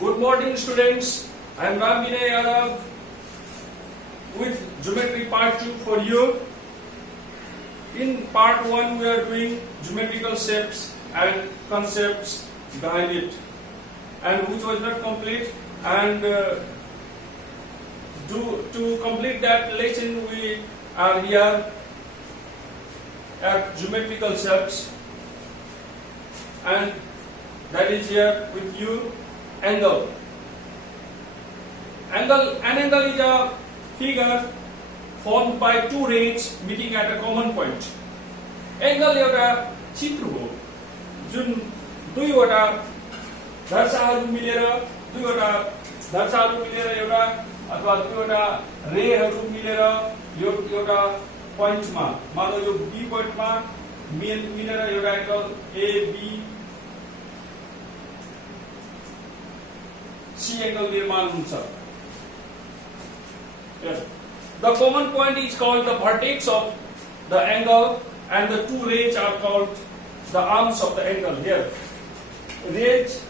Good morning, students. I am Ram Vinay Yadav with Geometry Part 2 for you. In Part 1, we are doing geometrical shapes and concepts behind it, and which was not complete. And to complete that lesson, we are here at geometrical shapes, and that is here with you. Angle. An angle is a figure formed by two rays meeting at a common point. Angle एउटा चित्र हो जुन दुईवटा दर्शाहरू मिलेर एउटा अथवा दुईवटा रेहरू मिलेर यो एउटा पोइन्टमा मानौ यो बी पोइन्टमा मिलेर एउटा angle A be C angle निर्माण हुन्छ. The common point is called the vertex of the angle, and the two rays are called the arms of the angle. Here, rays,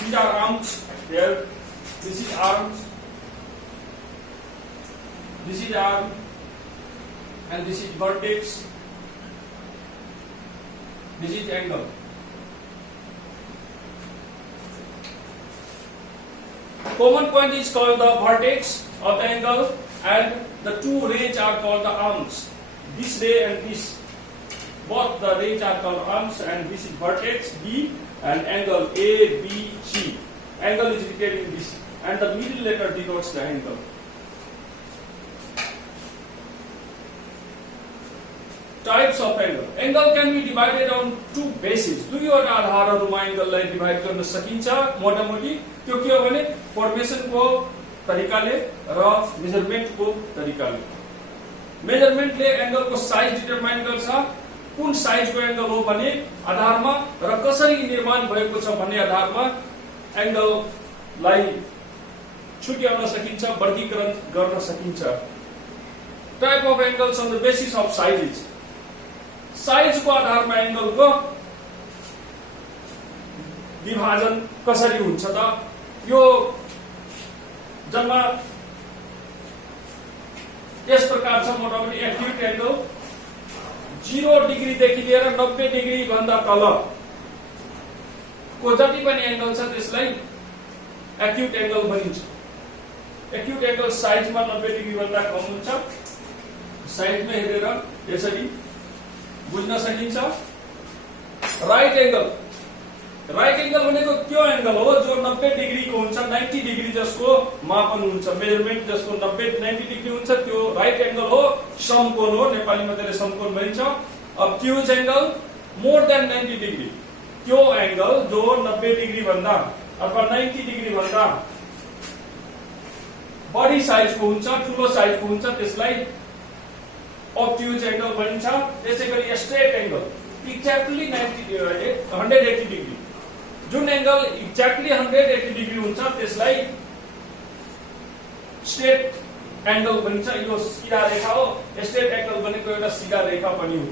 these are arms. Here, this is arms, this is arm, and this is vertex. This is angle. Common point is called the vertex of the angle, and the two rays are called the arms. This ray and this, both the rays are called arms, and this is vertex B and angle A, B, C. Angle is written in this, and the middle letter denotes the angle. Types of angle. Angle can be divided on two bases. दुईवटा आधारहरुमा एंगललाई divide गर्न सकिन्छ. मोटामोटी त्यो के हो भने फर्मेसनको तरिकाले र मेजरमेन्टको तरिकाले. मेजरमेन्टले एंगलको साइज डिटरमाइन गर्छ. कुन साइजको एंगल हो भन्ने आधारमा र कसरी निर्माण भएको छ भन्ने आधारमा एंगललाई छुट्याउन सकिन्छ, वर्गीकरण गर्न सकिन्छ. Type of angles on the basis of sizes. Size को आधार में एंगल को विभाजन कसरी हुन्छ त? यो जम्मा यस प्रकार छ. मोटामोटी एक्यूट एंगल 0 डिग्री देखि लिएर 90 डिग्री भन्दा तल को जति पनि एंगल छ त्यसलाई एक्यूट एंगल भनिन्छ. एक्यूट एंगल साइजमा 90 डिग्री भन्दा कम हुन्छ. साइजमा हेरेर यसरी बुझ्न सकिन्छ. राइट एंगल भनेको त्यो एंगल हो जो 90 डिग्री को हुन्छ. 90 डिग्री जसको मापन हुन्छ, मेजरमेन्ट जसको 90 डिग्री हुन्छ त्यो राइट एंगल हो. समकोण हो, नेपालीमा त्यसले समकोण भनिन्छ. अब्ट्युज एंगल मोर देन 90 डिग्री, त्यो एंगल जो 90 डिग्री भन्दा अथवा 90 डिग्री भन्दा बढी साइजको हुन्छ, ठूलो साइजको हुन्छ, त्यसलाई obtuse एंगल भनिन्छ. त्यसैगरी स्ट्रेट एंगल एक्ज्याक्टली 180 डिग्री, जुन एंगल एक्ज्याक्टली 180 डिग्री हुन्छ त्यसलाई स्ट्रेट एंगल भनिन्छ. यो सीधा रेखा हो. स्ट्रेट एंगल भनेको एउटा सीधा रेखा पनि हो.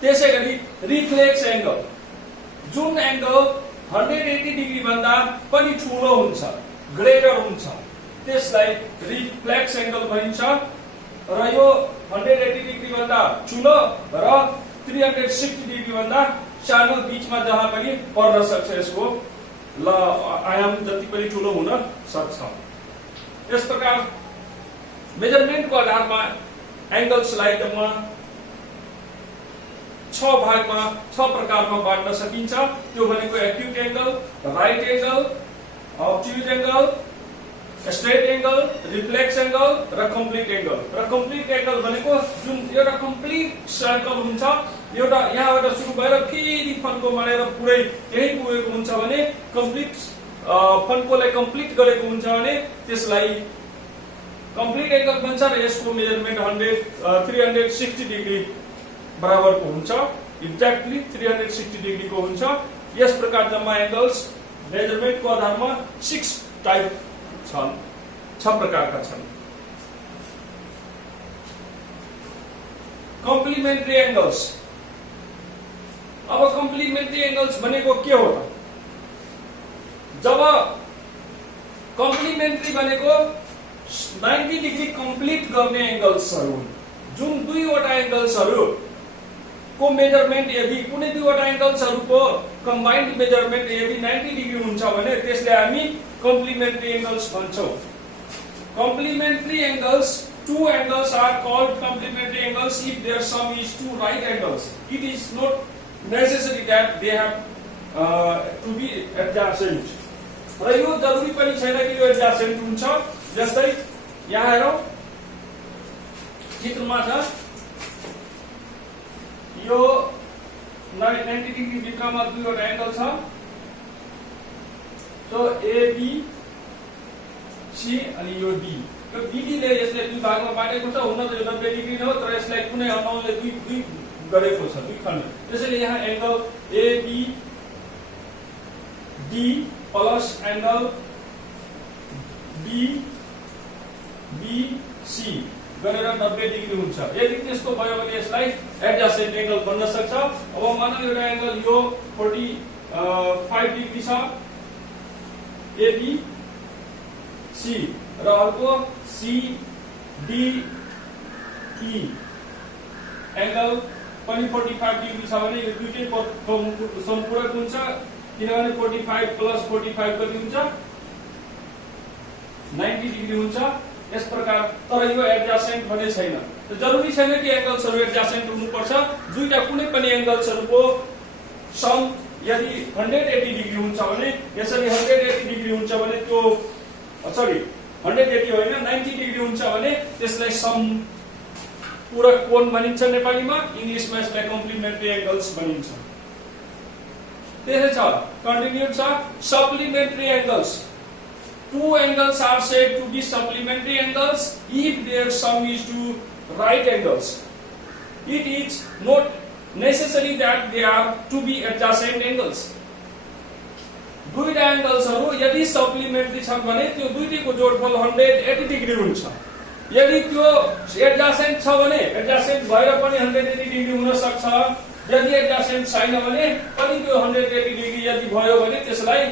त्यसैगरी रिफ्लेक्स एंगल, जुन एंगल 180 डिग्री भन्दा पनि ठूलो हुन्छ, ग्रेटर हुन्छ, त्यसलाई रिफ्लेक्स एंगल भनिन्छ. र यो 180 डिग्री भन्दा ठूलो र 360 डिग्री भन्दा सानो बीचमा जहाँ पनि पर्न सक्छ. यसको आयाम जति पनि ठूलो हुन सक्छ. यस प्रकार मेजरमेन्टको आधारमा एंगल्सलाई जम्मा 6 भागमा 6 प्रकारमा बाँड्न सकिन्छ. त्यो भनेको acute angle, right angle, obtuse angle, straight angle, reflex angle र कम्प्लिट एंगल. र कम्प्लिट एंगल भनेको जुन एउटा कम्प्लिट सर्कल हुन्छ, एउटा यहाँबाट सुरु भएर फेरि फन्को मारेर पुरै त्यही पुगेको हुन्छ भने कम्प्लिट फन्कोलाई कम्प्लिट गरेको हुन्छ भने त्यसलाई कम्प्लिट एंगल भन्छ. र यसको मेजरमेन्ट 360 डिग्री बराबरको हुन्छ. एक्ज्याक्टली 360 डिग्री को हुन्छ. यस प्रकार जम्मा एंगल्स मेजरमेन्ट को आधारमा 6 टाइप छन्, 6 प्रकारका छन्. complementary angles. अब कम्प्लिमेन्ट्री एंगल्स भनेको के हो त? जब कम्प्लिमेन्ट्री भनेको 90 डिग्री कम्प्लिट गर्ने एंगल्सहरु हुन्। जुन दुईवटा एंगल्सहरु को मेजरमेन्ट यदि कुनै दुईवटा एंगल्सहरुको कम्बाइन्ड मेजरमेन्ट यदि 90 डिग्री हुन्छ भने त्यसले हामी कम्प्लिमेन्ट्री एंगल्स भन्छौं। Complementary angles, two angles are called complementary angles if their sum is two right angles. It is not necessary that they have to be adjacent. र यो जरुरी पनि छैन कि यो adjacent हुन्छ। जस्तै यहाँ हेरौं, चित्रमा छ यो 90 डिग्री भित्रमा दुईवटा एंगल छ। सो ए बी सी अनि यो डी। यो बीडी ले यसले दुई भागमा बाटेको छ। हुन त यो 90 डिग्री नै हो, तर यसलाई कुनै अमाउन्टले दुई गरेको छ, दुई खण्ड। त्यसैले यहाँ angle A B D plus angle B B C गरेर 90 डिग्री हुन्छ। यदि त्यस्तो भयो भने यसलाई एडजसेन्ट एंगल बन्न सक्छ। अब मानौ एउटा एंगल यो 45 डिग्री छ ए बी सी र अर्को सी डी ई एंगल पनि 45 डिग्री छ भने यो दुईटै सम्पूरक हुन्छ, किनभने 45 प्लस 45 कति हुन्छ? 90 डिग्री हुन्छ। यस प्रकार तर यो एडजसेन्ट भने छैन। त जरुरी छैन कि एंगल्सहरु एडजसेन्ट हुनुपर्छ। दुईटा कुनै पनि एंगल्सहरुको सम यदि 180 डिग्री हुन्छ भने, यसरी 180 डिग्री हुन्छ भने त्यो 180 होइन 90 डिग्री हुन्छ भने त्यसलाई सम पूरक कोण भनिन्छ नेपालीमा। इंग्लिशमा यसलाई कम्प्लिमेन्ट्री एंगल्स भनिन्छ। त्यसै छ कन्टिन्यू छ supplementary angles. Two angles are said to be supplementary angles if their sum is two right angles. It is not necessary that they are to be adjacent angles. दुईटा एंगल्सहरु यदि supplementary छन् भने त्यो दुईटैको जोडफल 180 degree हुन्छ। यदि त्यो adjacent छ भने एडजसेन्ट भएर पनि 180 डिग्री हुन सक्छ। यदि एडजसेन्ट छैन भने पनि त्यो 180 डिग्री यदि भयो भने त्यसलाई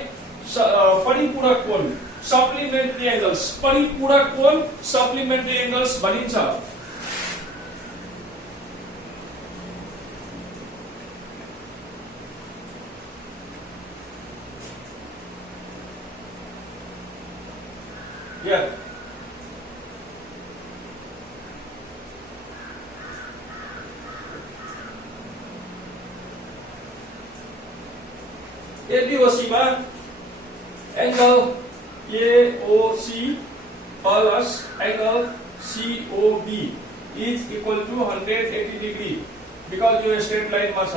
परिपूरक कोण सप्लिमेन्ट्री एंगल्स, परिपूरक कोण सप्लिमेन्ट्री एंगल्स भनिन्छ। एबीओसी मा angle AOC plus angle COB is equal to 180 degree because यो स्ट्रेट लाइन मा छ।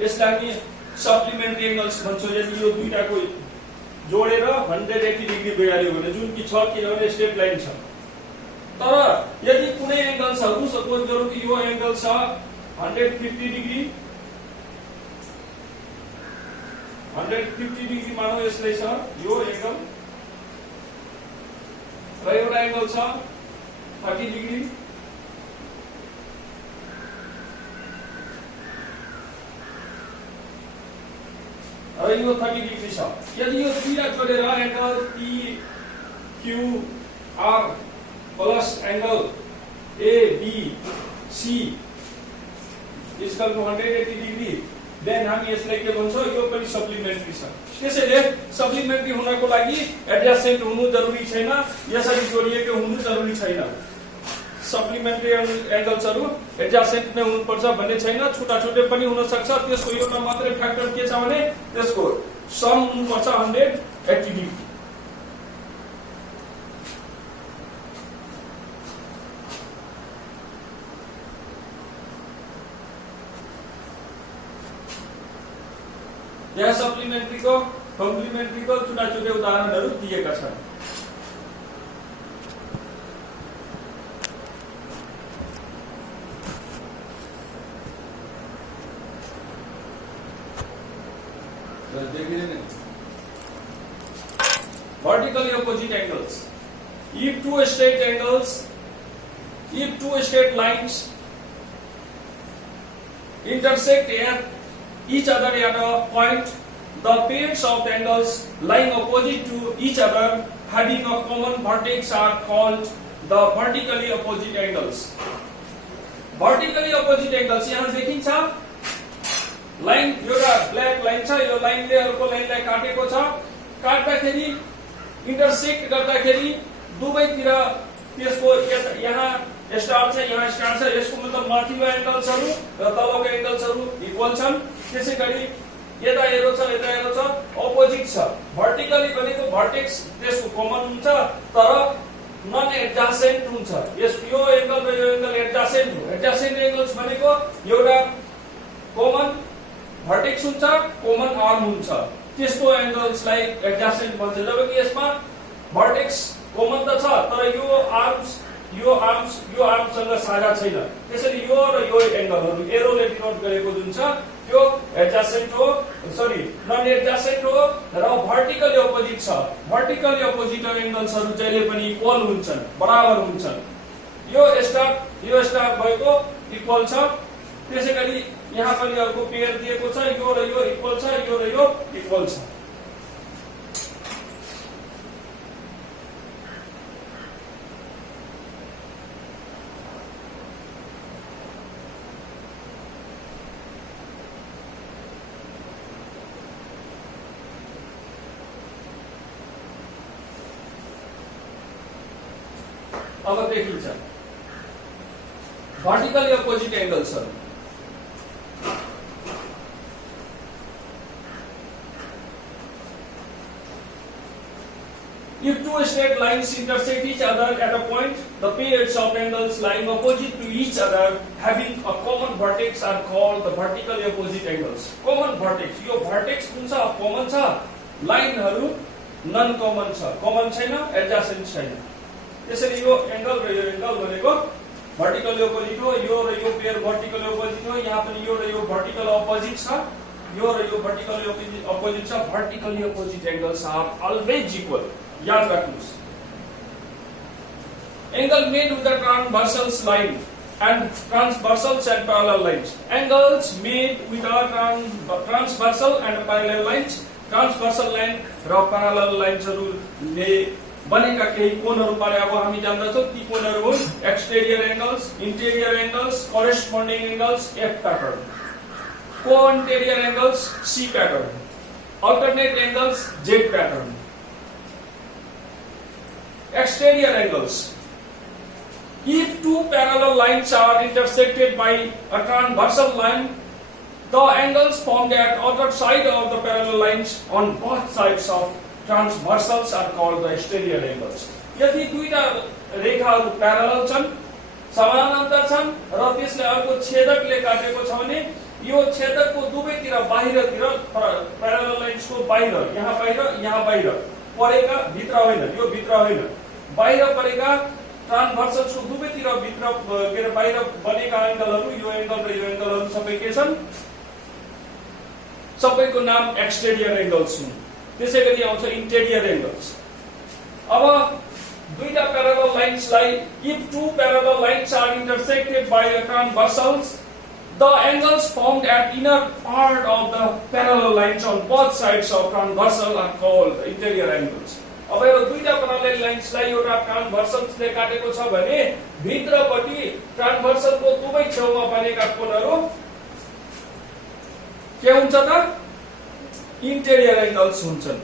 यसलाई हामी सप्लिमेन्ट्री एंगल्स भन्छौं। यदि यो दुईटाको जोडेर 180 डिग्री भइहाल्यो भने, जुन कि छ किनभने स्ट्रेट लाइन छ। तर यदि कुनै एंगल्सहरु सपोज गरौँ कि यो एंगल छ 150 डिग्री, 150 डिग्री मानौ यसलाई छ यो एंगल र एउटा एंगल छ 30 डिग्री। र यो 30 डिग्री छ। यदि यो दुईटा जोडेर angle P Q R plus angle A B C equal to 180 degree, then हामी यसलाई के भन्छौं? यो पनि सप्लिमेन्ट्री छ। त्यसैले सप्लिमेन्ट्री हुनको लागि एडजसेन्ट हुनु जरुरी छैन, यसरी जोडिएको हुनु जरुरी छैन। सप्लिमेन्ट्री एंगल्सहरु एडजसेन्ट नै हुनुपर्छ भन्ने छैन, छुटा छुटे पनि हुन सक्छ। त्यसको एउटा मात्रै फ्याक्टर के छ भने त्यसको सम हुनुपर्छ 180 डिग्री। यहाँ सप्लिमेन्ट्री को कम्प्लिमेन्ट्री को छुटा छुटे उदाहरणहरु दिएका छन्। Vertically opposite angles. If two straight lines intersect at each other at a point, the pairs of the angles lying opposite to each other having a common vertex are called the vertically opposite angles. Vertically opposite angles यहाँ देखिन्छ line एउटा black line छ यो लाइनले अर्को लाइनलाई काटेको छ काट्दाखेरि intersect गर्दाखेरि दुवैतिर त्यसको यहाँ स्टार छ यहाँ स्टार छ यसको मतलब माथिल्लो एंगल्सहरु र तलको एंगल्सहरु इक्वल छन् त्यसैगरी यता एरो छ अपोजिट छ भर्टिकली भनेको भर्टेक्स त्यसको कमन हुन्छ तर नन एडजासेन्ट हुन्छ यस यो एंगल र यो एंगल एडजासेन्ट हो एडजासेन्ट एंगल्स भनेको एउटा कमन भर्टेक्स हुन्छ कमन आर्म हुन्छ त्यसको एंगल्सलाई एडजासेन्ट भन्छ जबकि यसमा भर्टेक्स कमन त छ तर यो आर्मसँग साझा छैन त्यसैले यो र यो एंगलहरु एरोले डिनोट गरेको जुन छ त्यो एडजासेन्ट हो सरी नन एडजासेन्ट हो र भर्टिकली अपोजिट छ भर्टिकली अपोजिट एंगल्सहरु जहिले पनि इक्वल हुन्छन् बराबर हुन्छन् यो स्टार भएको इक्वल छ त्यसैगरी यहाँ पनि अर्को पेयर दिएको छ यो र यो इक्वल छ यो र यो इक्वल छ अब देखिन्छ vertically opposite angles are if two straight lines intersect each other at a point, the pairs of angles lying opposite to each other having a common vertex are called the vertically opposite angles. Common vertex. यो vertex कुन छ common छ लाइनहरु non common छ common छैन adjacent छैन त्यसैले यो angle र यो एंगल भनेको vertically opposite हो यो र यो पेयर vertically opposite हो यहाँ पनि यो र यो vertical opposite छ यो र यो vertically opposite छ vertically opposite angles are always equal याद राख्नुस् angle made with the transversal line and transversals and parallel lines angles made with the transversal and parallel lines transversal line र parallel lines हरुले बनेका केही कोणहरु बारे अब हामी जान्दछौं ती कोणहरु हुन् exterior angles interior angles corresponding angles F pattern co-interior angles C pattern alternate angles Z pattern exterior angles if two parallel lines are intersected by a transversal line the angles formed at other side of the parallel lines on both sides of transversals are called the exterior angles यदि दुईटा रेखाहरु parallel छन् समानान्तर छन् र त्यसले अर्को छेदकले काटेको छ भने यो छेदकको दुवैतिर बाहिरतिर प्यारलल लाइन्सको बाहिर यहाँ बाहिर परेका भित्र होइन यो भित्र होइन बाहिर परेका ट्रान्सभर्सल्सको दुवैतिर भित्र के बाहिर बनेका एंगलहरु यो एंगल र यो एंगलहरु सबै के छन् सबैको नाम एक्सटेरियर एंगल्स हुन् त्यसैगरी आउँछ इंटेरियर एंगल्स अब दुईटा parallel लाइन्सलाई if two parallel lines are intersected by a transversals the angles formed at inner part of the parallel lines on both sides of transversal are called interior angles अब यो दुईटा parallel लाइन्सलाई एउटा ट्रान्सभर्सल्सले काटेको छ भने भित्रपट्टि ट्रान्सभर्सलको दुवै छेउमा बनेका कोणहरु के हुन्छ त इंटेरियर एंगल्स हुन्छन्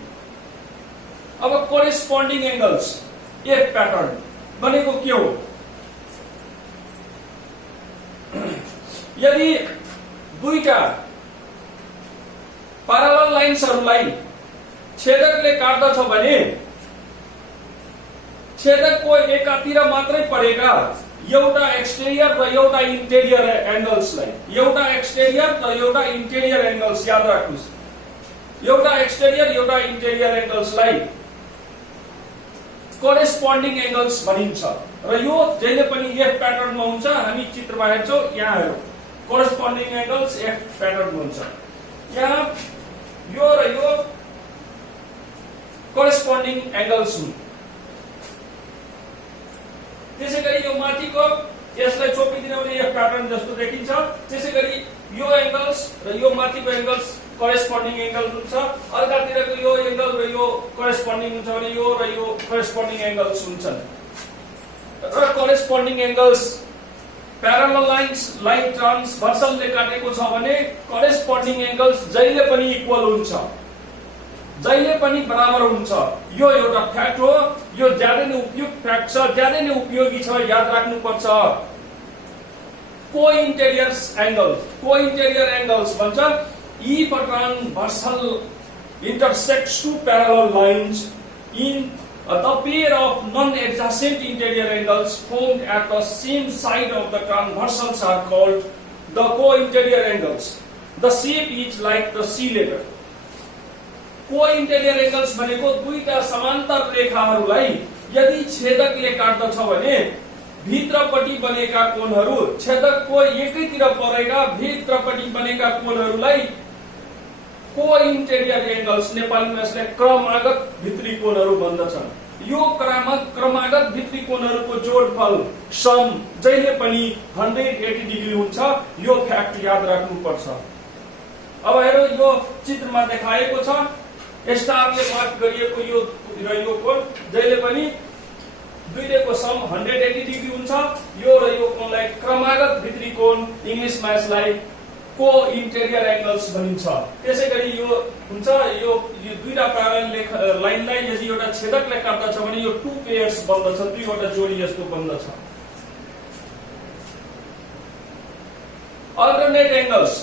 अब कोरेस्पोन्डिङ एंगल्स एफ पैटर्न बनेको के हो यदि दुईटा प्यारलल लाइन्सहरुलाई छेदकले काट्दछ भने छेदकको एकातिर मात्रै परेका एउटा एक्सटेरियर र एउटा इंटेरियर एंगल्सलाई एउटा एक्सटेरियर र एउटा इंटेरियर एंगल्स याद राख्नुस् एउटा एक्सटेरियर एउटा इंटेरियर एंगल्सलाई कोरेस्पोन्डिङ एंगल्स भनिन्छ र यो जहिले पनि एफ प्याटर्नमा हुन्छ हामी चित्रमा हेर्छौं यहाँ हेरौं कोरेस्पोन्डिङ एंगल्स एफ प्याटर्नमा हुन्छ यहाँ यो र यो कोरेस्पोन्डिङ एंगल्स हुन् त्यसैगरी यो माथिको यसलाई छोपिदिनु भने एफ प्याटर्न जस्तो देखिन्छ त्यसैगरी यो एंगल्स र यो माथिको एंगल्स करेस्पोन्डिङ एंगल हुन्छ, अर्कातिरको यो एंगल र यो करेस्पोन्डिङ हुन्छ भने यो र यो करेस्पोन्डिङ एंगल्स हुन्छन्। र corresponding angles parallel lines line ट्रान्सभर्सलले काटेको छ भने करेस्पोन्डिङ एंगल्स जहिले पनि इक्वल हुन्छ, जहिले पनि बराबर हुन्छ। यो एउटा फ्याक्ट हो, यो ज्यादै नै उपयुक्त फ्याक्ट छ, ज्यादै नै उपयोगी छ, याद राख्नुपर्छ। को-इंटेरियर एंगल्स भन्छ if a transversal intersects two parallel lines in the pair of non-adjacent interior angles formed at the same side of the transversals are called the co-interior angles. The shape is like the C letter. Co-interior angles भनेको दुईटा समान्तर रेखाहरूलाई यदि छेदकले काट्दछ भने भित्रपट्टि बनेका कोणहरू, छेदकको एकैतिर परेका भित्रपट्टि बनेका कोणहरूलाई को-इंटेरियर एंगल्स, नेपालीमा यसलाई क्रमागत भित्री कोणहरू भन्दछन्। यो क्रमागत भित्री कोणहरूको जोडफल सम जहिले पनि 180 डिग्री हुन्छ, यो फ्याक्ट याद राख्नुपर्छ। अब हेरौँ, यो चित्रमा देखाएको छ स्टारले मार्क गरिएको यो र यो कोण जहिले पनि दुईटैको सम 180 डिग्री हुन्छ। यो र यो कोणलाई क्रमागत भित्री कोण, इंग्लिशमा यसलाई को-इंटेरियर एंगल्स भनिन्छ। त्यसैगरी यो हुन्छ, यो दुईटा प्यारलल लाइनलाई यदि एउटा छेदकले काट्दछ भने यो टु पेयर्स बन्दछ, दुईवटा जोडी जस्तो बन्दछ। Alternate angles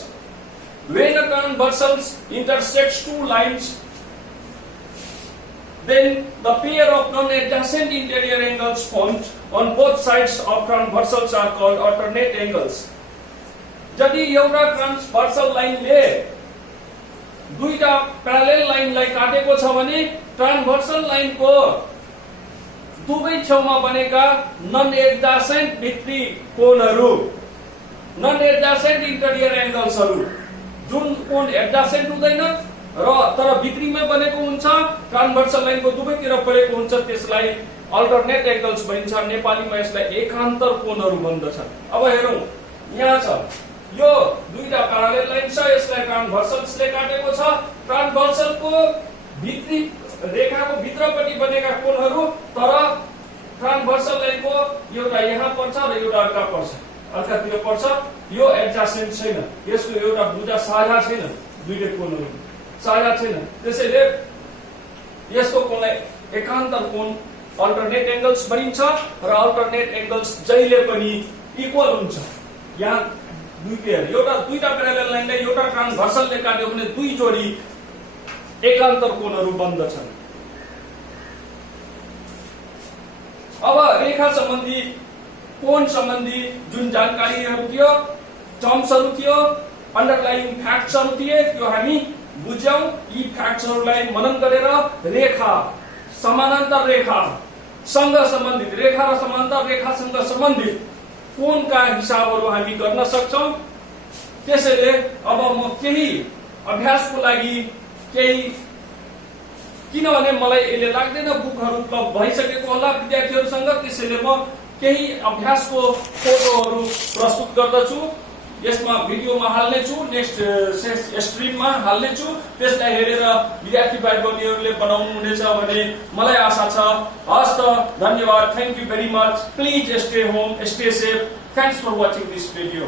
when a transversal intersects two lines, then the pair of non-adjacent interior angles formed on both sides of transversals are called alternate angles. यदि एउटा ट्रान्सभर्सल लाइनले दुईटा प्यारलल लाइनलाई काटेको छ भने ट्रान्सभर्सल लाइनको दुवै छेउमा बनेका नन एडजासेन्ट भित्री कोणहरू, नन एडजासेन्ट इन्टेरियर एंगल्सहरू, जुन कोण एडजासेन्ट हुँदैन र तर भित्रीमा बनेको हुन्छ, ट्रान्सभर्सल लाइनको दुवैतिर परेको हुन्छ, त्यसलाई अल्टरनेट एंगल्स भनिन्छ। नेपालीमा यसलाई एकान्तर कोणहरू भन्दछन्। अब हेरौँ, यहाँ छ यो दुईटा प्यारलल लाइन छ, यसलाई ट्रान्सभर्सल्सले काटेको छ। ट्रान्सभर्सलको भित्री रेखाको भित्रपट्टि बनेका कोणहरू, तर ट्रान्सभर्सल लाइनको एउटा यहाँ पर्छ र एउटा अर्का पर्छ, अर्कातिर पर्छ, यो एडजासेन्ट छैन, यसको एउटा भुजा साझा छैन, दुईटै कोणहरू साझा छैन। त्यसैले यसको कोणलाई एकान्तर कोण अल्टरनेट एंगल्स भनिन्छ र अल्टरनेट एंगल्स जहिले पनि इक्वल हुन्छ। यहाँ दुई पेयर, दुईटा प्यारलल लाइनलाई एउटा ट्रान्सभर्सलले काट्यो भने दुई जोडी एकान्तर कोणहरू बन्दछन्। अब रेखा सम्बन्धी, कोण सम्बन्धी जुन जानकारीहरू थियो, टर्म्सहरू थियो, अन्डरलाइङ फ्याक्ट्सहरू थिए, त्यो हामी बुझ्यौं। यी फ्याक्ट्सहरूलाई मनन गरेर रेखा, समानान्तर रेखासँग सम्बन्धित, रेखा र समानान्तर रेखासँग सम्बन्धित कोणका हिसाबहरू हामी गर्न सक्छौं। त्यसैले अब म केही अभ्यासको लागि किनभने मलाई यसले लाग्दैन बुकहरू उपलब्ध भइसकेको होला विद्यार्थीहरूसँग, त्यसैले म केही अभ्यासको फोटोहरू प्रस्तुत गर्दछु। यसमा भिडियोमा हाल्नेछु, नेक्स्ट स्ट्रिममा हाल्नेछु। त्यसलाई हेरेर विद्यार्थी भाइ बहिनीहरूले बनाउनु हुनेछ भन्ने मलाई आशा छ। हस् त, धन्यवाद। Thank you very much. Please stay home, stay safe. Thanks for watching this video.